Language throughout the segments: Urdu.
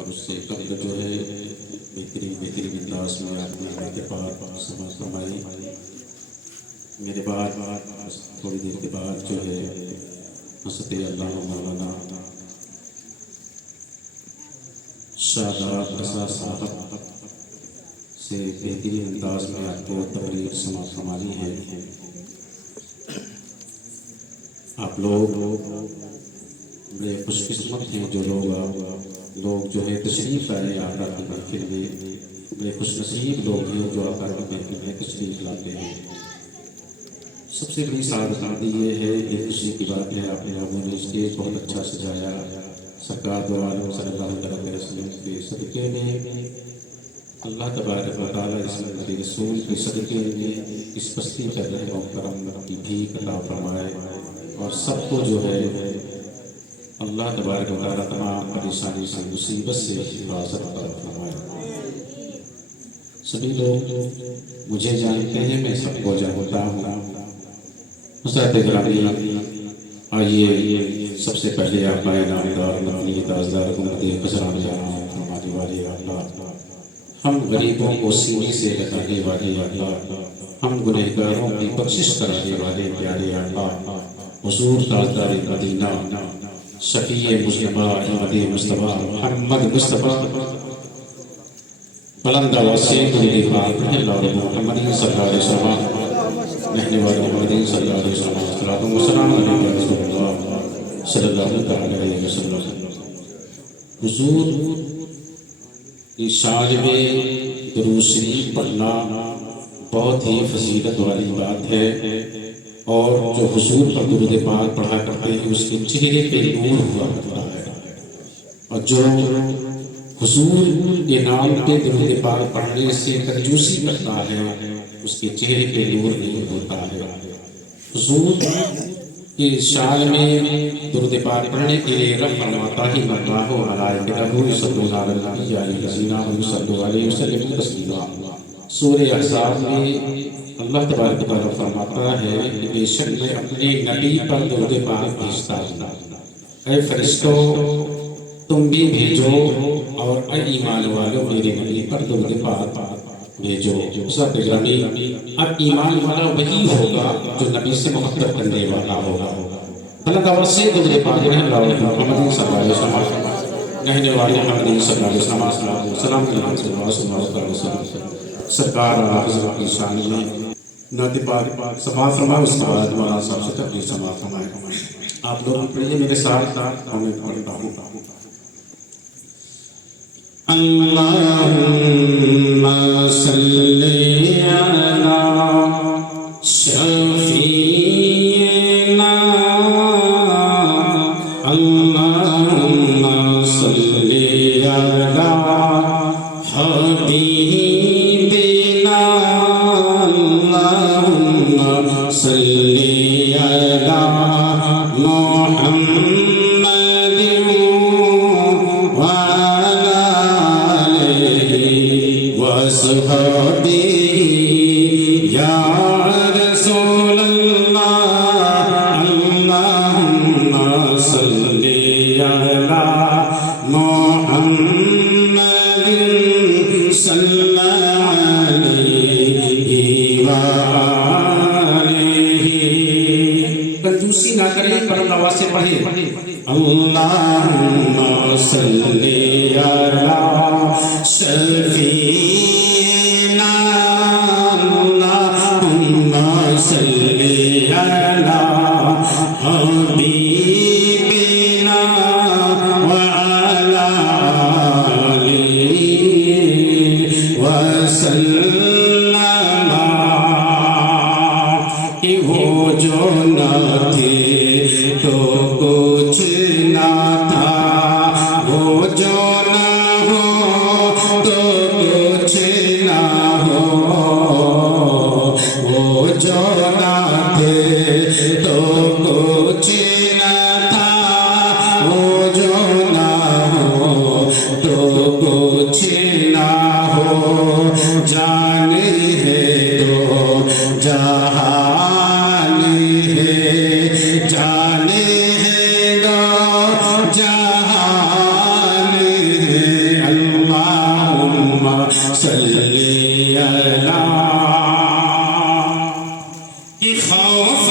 اور اس سے قبل جو ہے بہترین انداز میں آپ نے میرے پاک سماعت فرمائی. میرے بعد تھوڑی دیر کے بعد جو ہے حضرت علامہ مولانا شاداب رضا صاحب سے بہترین انداز میں آپ کو تقریر سماعت فرمانی ہے. آپ لوگ بڑے خوش قسمت ہیں جو لوگ جو ہے تشریف آئے آقا کی محفل میں. بڑے خوش نصیب لوگ ہیں جو آقا کی محفل میں تشریف لاتے ہیں. سب سے بڑی سعادت آتی یہ ہے، یہ خوشی کی بات ہے آپ لوگوں نے اسٹیج بہت اچھا سجایا. سرکار دو عالم صلی اللہ علیہ وسلم کے صدقے میں اللہ تبارک و تعالیٰ اس نبی رسول کے صدقے میں اس بستی کا رحم و کرم کی بھیک عطا فرمائے اور سب کو جو ہے اللہ تبارک و تعالیٰ تمام پریشانی سے مصیبت سے حفاظت عطا فرمائے. سبھی لوگ مجھے جانتے ہیں، میں سب کو جانتا ہوں. حضرت گرامی آئیے سب سے پہلے آپ نامدار اپنی تازدار گمتی خزران جہاں ہماری والے اللہ، ہم غریبوں کو سینے سے لگانے والے اللہ، ہم گنہگاروں کی بخشش کرانے والے پیارے اللہ، حضور تاجدار مدینہ شفیع مجتبی احمد مصطفیٰ محمد مصطفیٰ بلند وسیع پاک اللہ محمد صلی اللہ علیہ وسلم نحن محمد صلی اللہ علیہ وسلم صلاۃ و سلام علیہ رسول اللہ صلی اللہ علیہ وسلم. حضور کی شان میں درود شریف پڑھنا بہت ہی فضیلت والی بات ہے، اور جو حضور پر درود پاک پڑھا کرتے ہیں اس کے چہرے پہ نور ہوا کرتا ہے، اور جو حضور کے نام پہ درود پاک پڑھنے سے کنجوسی کرتا ہے اس کے چہرے پہ نور نہیں ہوتا ہے. حضور کی شان میں درود پاک پڑھنے کے لیے رب فرماتا ہی اللہ و ملائکتہ یصلون علی النبی یا الذین آمنوا صلوا علیہ وسلم تسلیما. سورہ احزاب میں اللہ تبارک و تعالیٰ فرماتا ہے کہ بے شک میں اپنے نبی پر درود پاک بھیجتا ہوں. اے فرشتوں تم بھی بھیجو، اور اے ایمان والو میرے نبی پر درود پاک بھیجو. حضرت گرامی اب ایمان والا وہی ہوگا جو نبی سے محبت کرنے والا ہوگا. بلند وسیع درود پاک ہے اللہ محمد صلی اللہ علیہ وسلم کہنے والے محمد صلی اللہ علیہ وسلم سلام علیکم صلی اللہ علیہ وسلم. سرکار حضرت کی شان میں نعت پاک سماعت فرمائے، اس کے بعد مولانا صاحب سے تقریر سماعت فرمائے. آپ لوگ پڑھیے میرے ساتھ، میں پڑھتا ہوں. اللہم صلی علی شفیعنا، اللہم صلی علی حبیبنا، اللہم صلی علی محمد وصحبہ یا رسول اللہ، اللہم صلی علی محمد صلی علیہ وآلہ. کنجوسی نہ کریں، بلند آواز سے پڑھیں. اللہم صلی علی شفیعنا، اللہم صلی علی حبیبنا وعلی آلہ وسلم. کہ وہ جو نہ تھے تو کچھ نہ تھا، وہ جو نہ ہو تو کچھ نہ ہو، وہ جو نہ تھے تو کچھ نہ تھا، وہ جو نہ ہو تو کچھ نہ ہو. جان ہے تو جہان ہے، جان ہے تو جہان صلی اللہ کہ خوف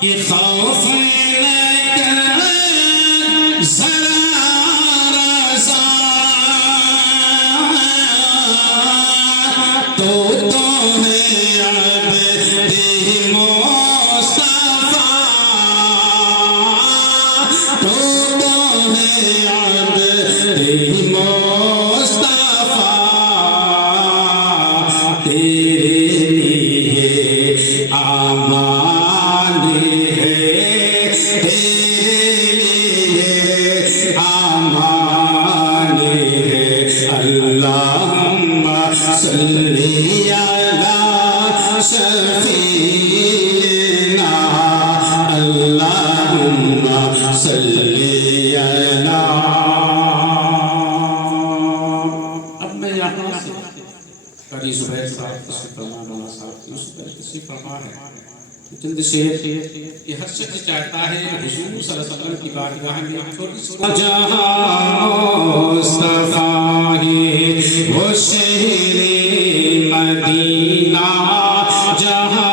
کہ خوف جلد سے یہ ہر شخص چاہتا ہے حضور صلی اللہ علیہ وسلم کی بارگاہ میں جہاں مصطفیٰ ہے وہ شہر مدینہ جہاں